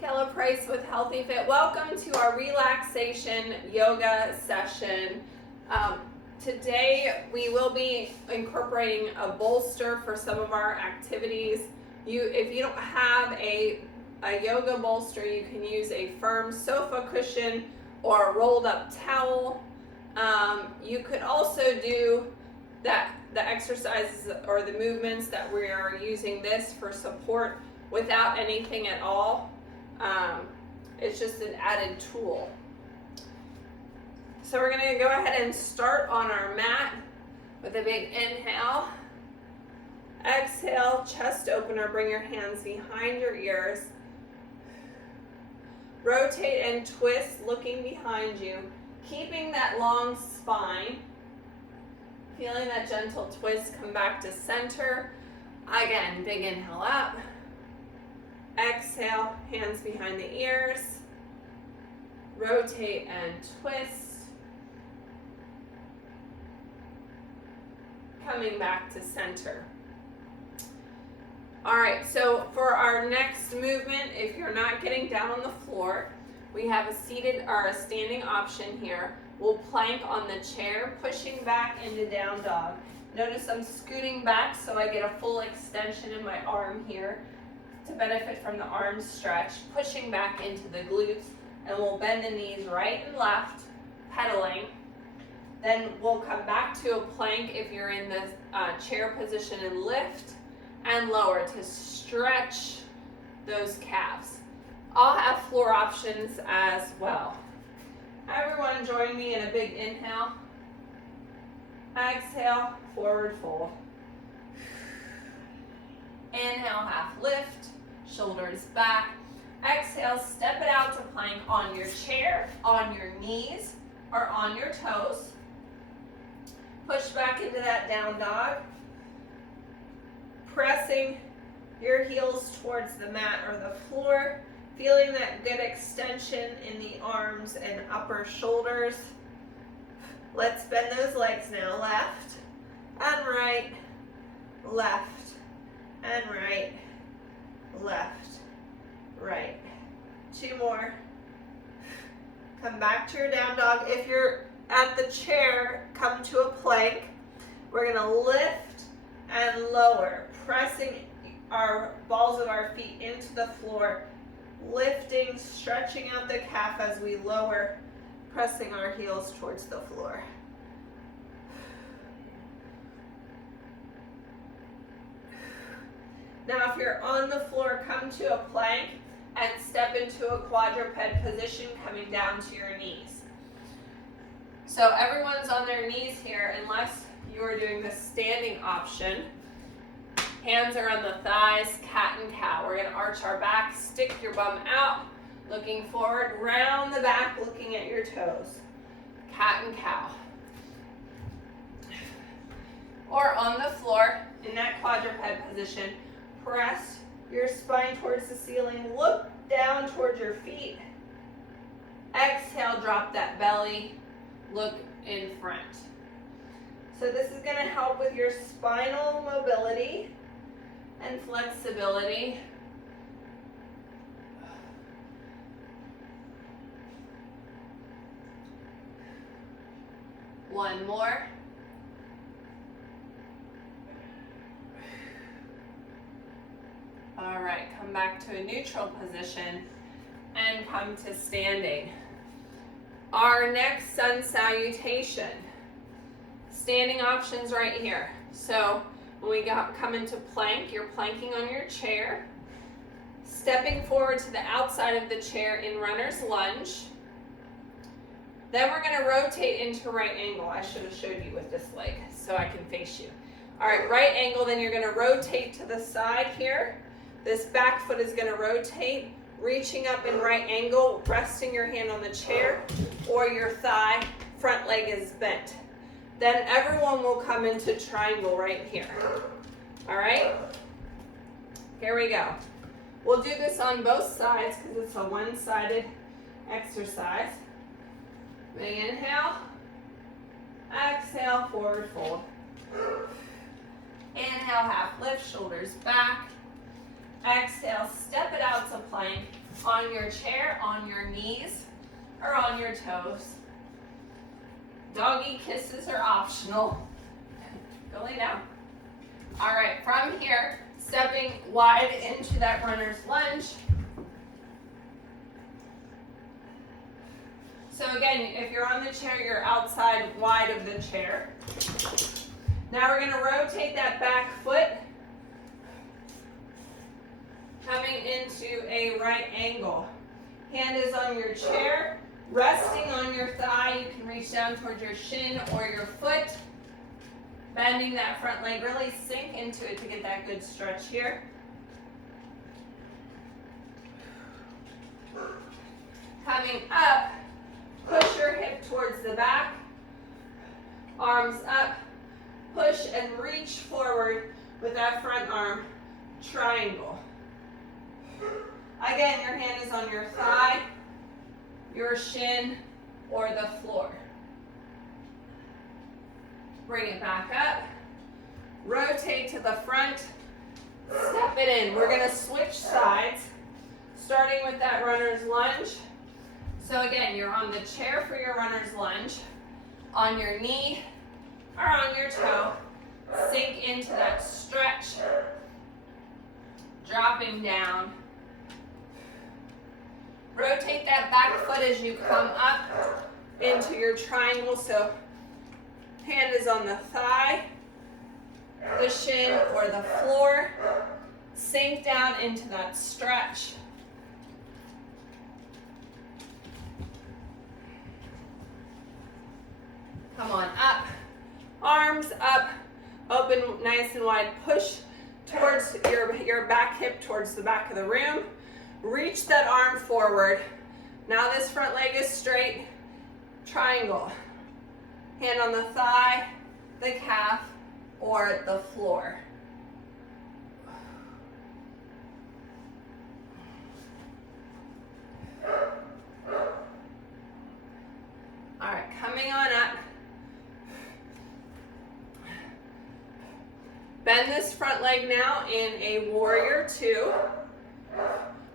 Kella Price with Healthy Fit. Welcome to our relaxation yoga session. Today we will be incorporating a bolster for some of our activities. If you don't have a yoga bolster, you can use a firm sofa cushion or a rolled up towel. You could also do the exercises or the movements that we are using this for support without anything at all. It's just an added tool. So we're going to go ahead and start on our mat with a big inhale. Exhale, chest opener, bring your hands behind your ears. Rotate and twist, looking behind you, keeping that long spine. Feeling that gentle twist, come back to center. Again, big inhale up. Exhale, hands behind the ears. Rotate and twist. Coming back to center. All right, so for our next movement, if you're not getting down on the floor, we have a seated or a standing option here. We'll plank on the chair, pushing back into down dog. Notice I'm scooting back so I get a full extension in my arm here to benefit from the arm stretch, pushing back into the glutes, and we'll bend the knees right and left, pedaling. Then we'll come back to a plank if you're in the chair position and lift and lower to stretch those calves. I'll have floor options as well. Everyone join me in a big inhale. Exhale, forward fold. Inhale, half lift, shoulders back. Exhale, step it out to plank on your chair, on your knees, or on your toes. Push back into that down dog. Pressing your heels towards the mat or the floor. Feeling that good extension in the arms and upper shoulders. Let's bend those legs now. Left and right, left and right, left, right. Two more. Come back to your down dog. If you're at the chair, come to a plank. We're gonna lift and lower, pressing our balls of our feet into the floor, lifting, stretching out the calf as we lower, pressing our heels towards the floor. Now if you're on the floor, come to a plank and step into a quadruped position, coming down to your knees. So everyone's on their knees here unless you are doing the standing option. Hands are on the thighs, cat and cow. We're going to arch our back, stick your bum out, looking forward, round the back, looking at your toes. Cat and cow. Or on the floor, in that quadruped position, press your spine towards the ceiling, look down towards your feet. Exhale, drop that belly, look in front. So this is going to help with your spinal mobility and flexibility. One more. All right, come back to a neutral position and come to standing. Our next sun salutation. Standing options right here. So when we come into plank, you're planking on your chair, stepping forward to the outside of the chair in runner's lunge. Then we're going to rotate into right angle. I should have showed you with this leg so I can face you. All right, right angle, then you're going to rotate to the side here. This back foot is going to rotate, reaching up in right angle, resting your hand on the chair or your thigh, front leg is bent. Then everyone will come into triangle right here. All right? Here we go. We'll do this on both sides because it's a one-sided exercise. Big inhale. Exhale, forward fold. Inhale, half lift, shoulders back. Exhale, step it out to plank on your chair, on your knees, or on your toes. Doggy kisses are optional. Go lay down. All right, from here, stepping wide into that runner's lunge. So again, if you're on the chair, you're outside wide of the chair. Now we're going to rotate that back foot, coming into a right angle. Hand is on your chair, resting on your thigh. You can reach down towards your shin or your foot. Bending that front leg, really sink into it to get that good stretch here. Coming up, push your hip towards the back, arms up, push and reach forward with that front arm, triangle. Again, your hand is on your thigh, your shin, or the floor. Bring it back up, rotate to the front, step it in. We're going to switch sides, starting with that runner's lunge. So again, you're on the chair for your runner's lunge, on your knee or on your toe, sink into that stretch, dropping down. Rotate that back foot as you come up into your triangle. So hand is on the thigh, the shin, or the floor. Sink down into that stretch. Come on up, arms up, open nice and wide. Push towards your back hip towards the back of the room. Reach that arm forward. Now this front leg is straight, triangle. Hand on the thigh, the calf, or the floor. All right, coming on up. Bend this front leg now in a warrior two.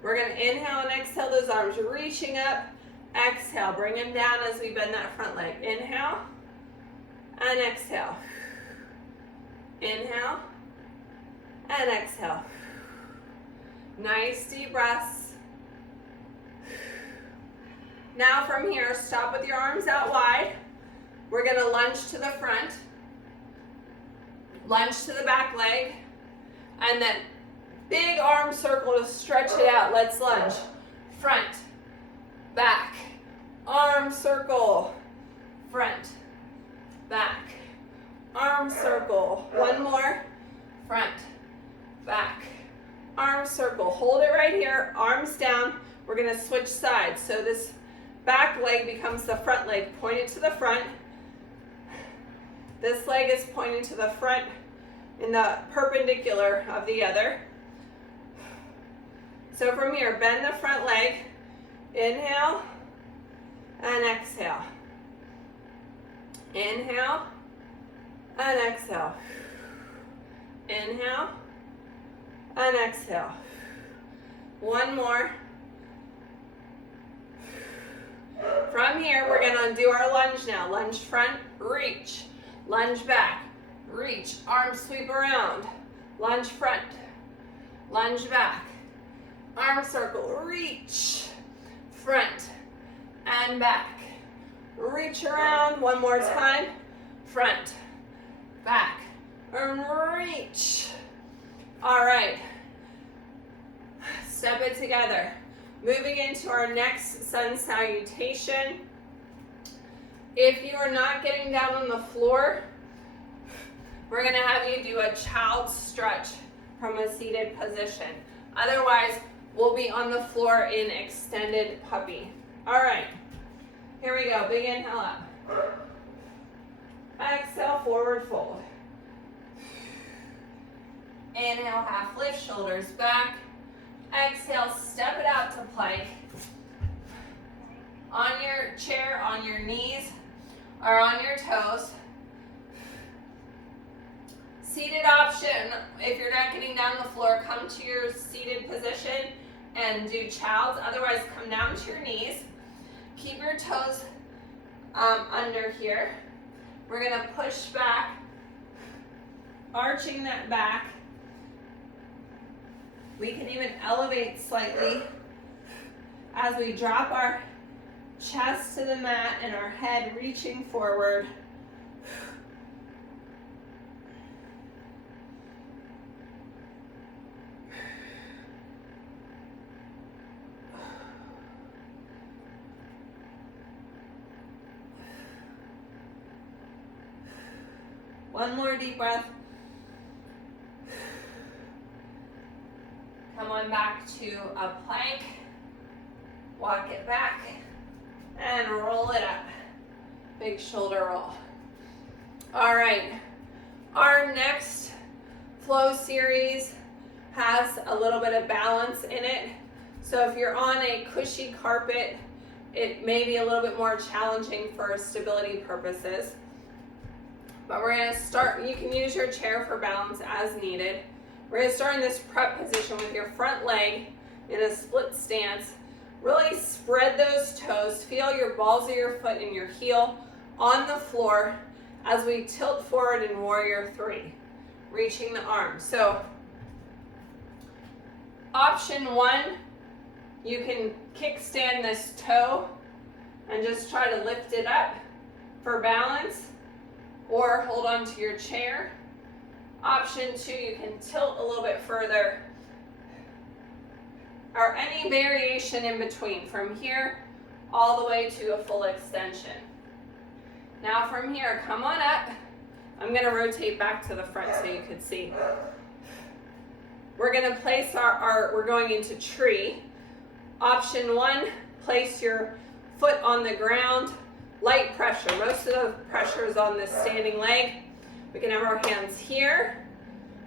We're going to inhale and exhale those arms, reaching up. Exhale, bring them down as we bend that front leg. Inhale and exhale. Inhale and exhale. Nice deep breaths. Now from here, stop with your arms out wide. We're going to lunge to the front, lunge to the back leg, and then big arm circle to stretch it out. Let's lunge. Front, back, arm circle, front, back, arm circle. One more. Front, back, arm circle. Hold it right here, arms down. We're going to switch sides. So this back leg becomes the front leg, pointed to the front. This leg is pointing to the front in the perpendicular of the other. So from here, bend the front leg, inhale and exhale. Inhale and exhale. Inhale and exhale. One more. From here, we're going to do our lunge now. Lunge front, reach. Lunge back, reach. Arms sweep around. Lunge front, lunge back. Arm circle, reach, front and back. Reach around, one more time. Front, back, and reach. All right, step it together. Moving into our next sun salutation. If you are not getting down on the floor, we're gonna have you do a child stretch from a seated position. Otherwise, we'll be on the floor in extended puppy. All right, here we go. Big inhale up. Exhale, forward fold. Inhale, half lift, shoulders back. Exhale, step it out to plank. On your chair, on your knees, or on your toes. Seated option if you're not getting down the floor, come to your seated position and do child's. Otherwise, come down to your knees. Keep your toes under here. We're gonna push back, arching that back. We can even elevate slightly as we drop our chest to the mat and our head reaching forward. One more deep breath. Come on back to a plank. Walk it back and roll it up. Big shoulder roll. All right, our next flow series has a little bit of balance in it. So if you're on a cushy carpet, it may be a little bit more challenging for stability purposes. But we're gonna start, you can use your chair for balance as needed. We're gonna start in this prep position with your front leg in a split stance. Really spread those toes, feel your balls of your foot and your heel on the floor as we tilt forward in Warrior 3, reaching the arms. So, option 1, you can kickstand this toe and just try to lift it up for balance, or hold on to your chair. Option 2, you can tilt a little bit further, or any variation in between, from here all the way to a full extension. Now from here, come on up. I'm gonna rotate back to the front so you can see. We're gonna place we're going into tree. Option 1, place your foot on the ground, light pressure. Most of the pressure is on this standing leg. We can have our hands here.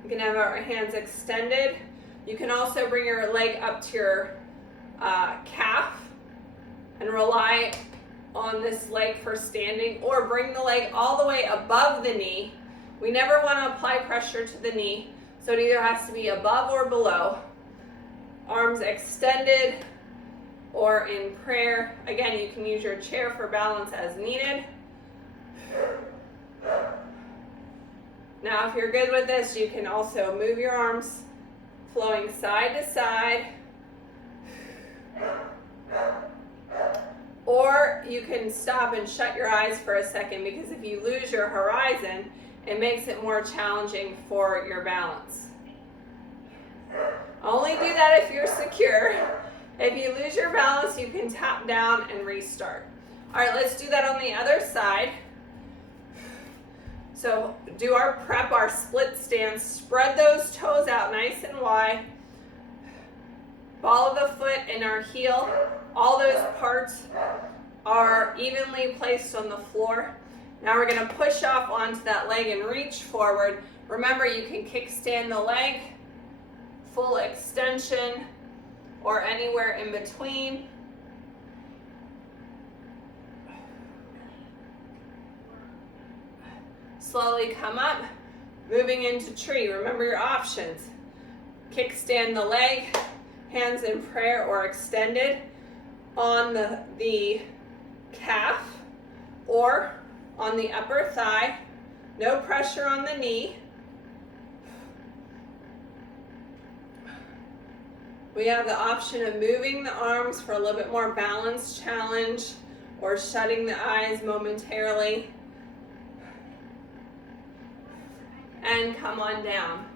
We can have our hands extended. You can also bring your leg up to your calf and rely on this leg for standing, or bring the leg all the way above the knee. We never want to apply pressure to the knee, so it either has to be above or below. Arms extended or in prayer. Again, you can use your chair for balance as needed. Now, if you're good with this, you can also move your arms flowing side to side. Or you can stop and shut your eyes for a second, because if you lose your horizon, it makes it more challenging for your balance. Only do that if you're secure. If you lose your balance, you can tap down and restart. All right, let's do that on the other side. So do our prep, our split stance. Spread those toes out nice and wide. Ball of the foot and our heel, all those parts are evenly placed on the floor. Now we're going to push off onto that leg and reach forward. Remember, you can kickstand the leg, full extension, or anywhere in between. Slowly come up, moving into tree. Remember your options. Kickstand the leg, hands in prayer or extended on the calf or on the upper thigh. No pressure on the knee. We have the option of moving the arms for a little bit more balance challenge, or shutting the eyes momentarily. And come on down.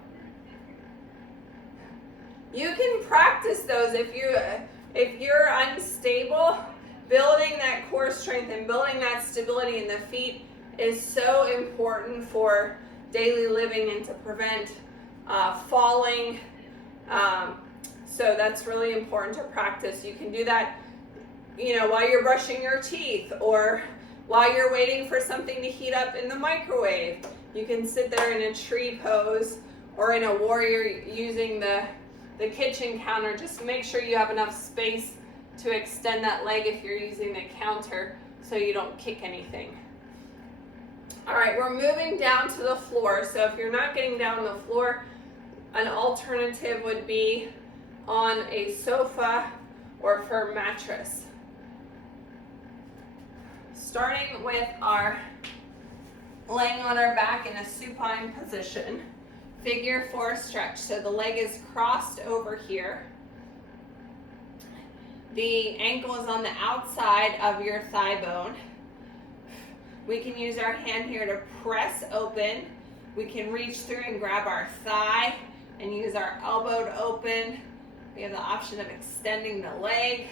You can practice those if you're unstable. Building that core strength and building that stability in the feet is so important for daily living and to prevent falling. So that's really important to practice. You can do that, while you're brushing your teeth, or while you're waiting for something to heat up in the microwave. You can sit there in a tree pose or in a warrior using the kitchen counter. Just make sure you have enough space to extend that leg if you're using the counter, so you don't kick anything. All right, we're moving down to the floor. So if you're not getting down on the floor, An alternative would be on a sofa or firm mattress. Starting with our laying on our back in a supine position, figure 4 stretch. So the leg is crossed over here. The ankle is on the outside of your thigh bone. We can use our hand here to press open. We can reach through and grab our thigh and use our elbow to open. We have the option of extending the leg.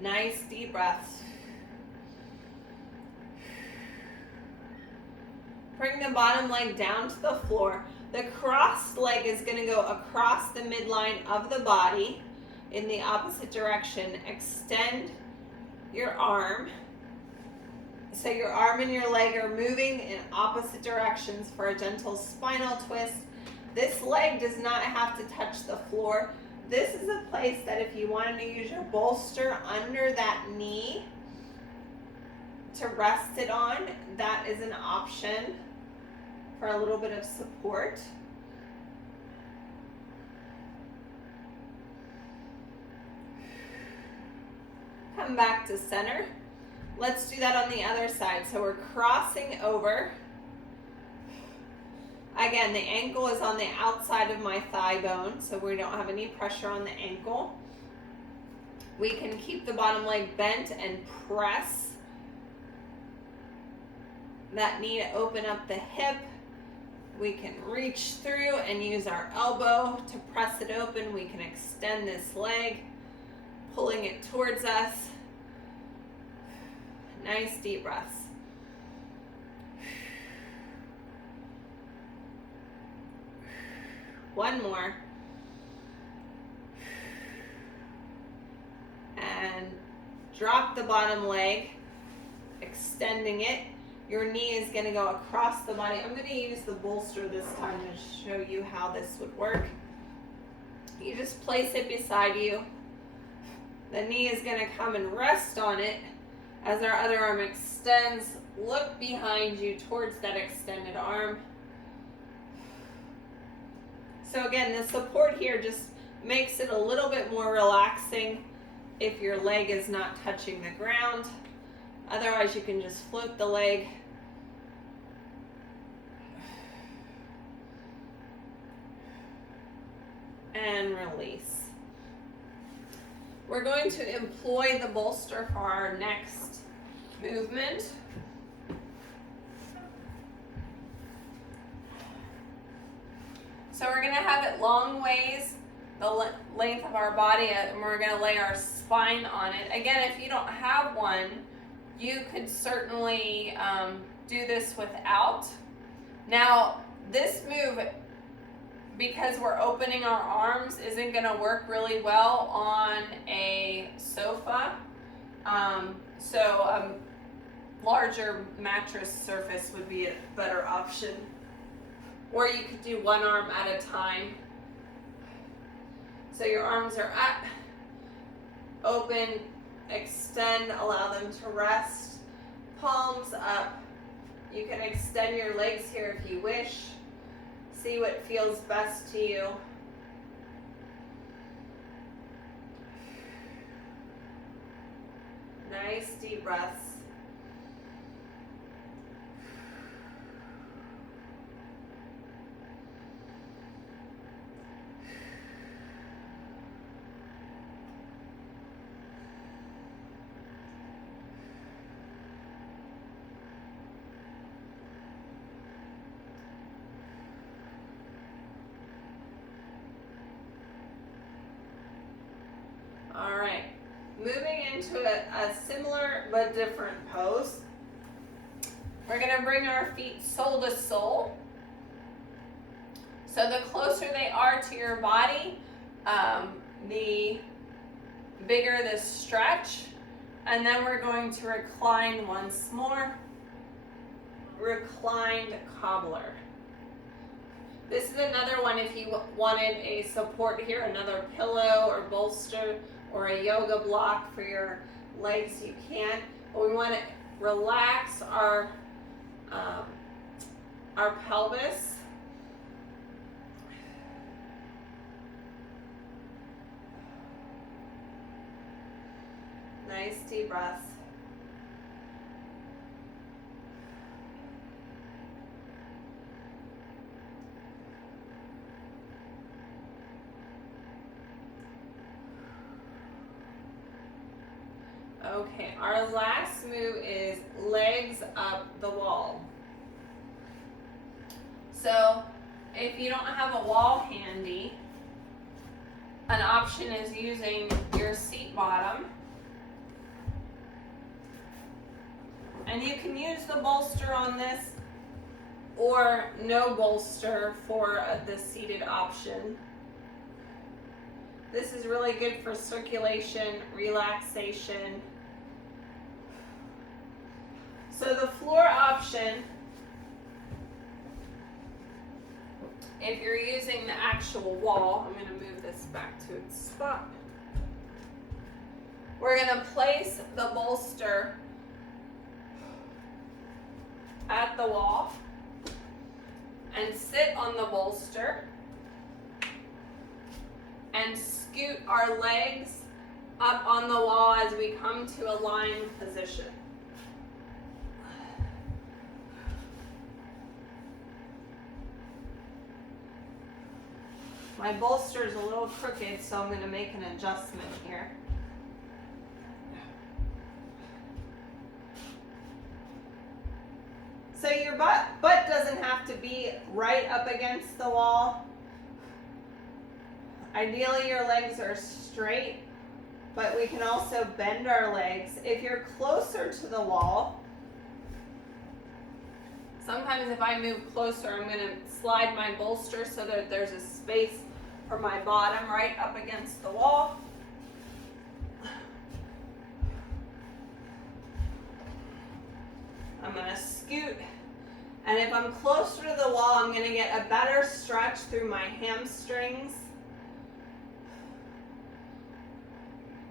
Nice deep breaths. Bring the bottom leg down to the floor. The crossed leg is going to go across the midline of the body in the opposite direction. Extend your arm. So your arm and your leg are moving in opposite directions for a gentle spinal twist. This leg does not have to touch the floor. This is a place that if you wanted to use your bolster under that knee to rest it on, that is an option for a little bit of support. Come back to center. Let's do that on the other side. So we're crossing over. Again, the ankle is on the outside of my thigh bone, so we don't have any pressure on the ankle. We can keep the bottom leg bent and press that knee to open up the hip. We can reach through and use our elbow to press it open. We can extend this leg, pulling it towards us. Nice deep breaths. One more. And drop the bottom leg, extending it. Your knee is going to go across the body. I'm going to use the bolster this time to show you how this would work. You just place it beside you. The knee is going to come and rest on it. As our other arm extends, look behind you towards that extended arm. So again, the support here just makes it a little bit more relaxing if your leg is not touching the ground. Otherwise, you can just float the leg. And release. We're going to employ the bolster for our next movement. So we're going to have it long ways, the length of our body, and we're going to lay our spine on it. Again, if you don't have one, you could certainly do this without. Now, this move, because we're opening our arms, isn't going to work really well on a sofa. So a larger mattress surface would be a better option. Or you could do one arm at a time. So your arms are up, open, extend, allow them to rest. Palms up. You can extend your legs here if you wish. See what feels best to you. Nice deep breaths. All right, moving into a similar but different pose. We're going to bring our feet sole to sole. So the closer they are to your body, the bigger the stretch. And then we're going to recline once more. Reclined cobbler. This is another one if you wanted a support here, another pillow or bolster or a yoga block for your legs you can, but we want to relax our pelvis. Nice deep breaths. Okay, our last move is legs up the wall. So if you don't have a wall handy, an option is using your seat bottom. And you can use the bolster on this or no bolster for the seated option. This is really good for circulation, relaxation. So the floor option, if you're using the actual wall, I'm going to move this back to its spot. We're going to place the bolster at the wall and sit on the bolster and scoot our legs up on the wall as we come to a lying position. My bolster is a little crooked, so I'm going to make an adjustment here. So your butt doesn't have to be right up against the wall. Ideally, your legs are straight, but we can also bend our legs. If you're closer to the wall, sometimes if I move closer, I'm going to slide my bolster so that there's a space for my bottom right up against the wall. I'm going to scoot, and if I'm closer to the wall, I'm going to get a better stretch through my hamstrings.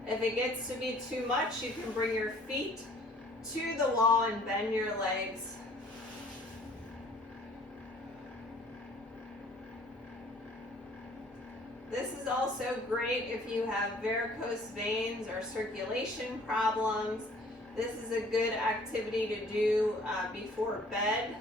If it gets to be too much, you can bring your feet to the wall and bend your legs. This is also great if you have varicose veins or circulation problems. This is a good activity to do before bed.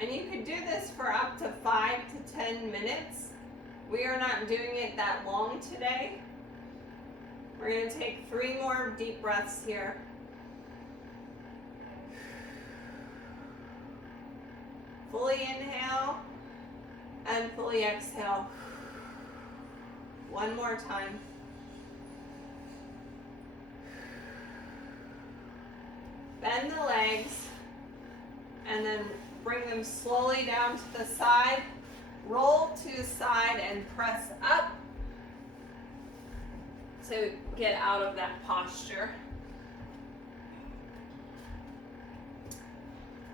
And you could do this for up to 5 to 10 minutes. We are not doing it that long today. We're going to take 3 more deep breaths here. Fully inhale and fully exhale. One more time. Bend the legs and then bring them slowly down to the side. Roll to the side and press up to get out of that posture.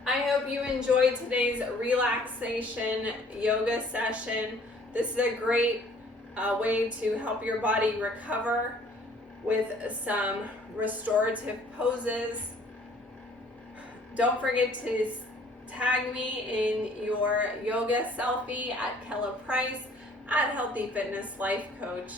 I hope you enjoyed today's relaxation yoga session. This is a great way to help your body recover with some restorative poses. Don't forget to tag me in your yoga selfie at Kella Price at Healthy Fitness Life Coach.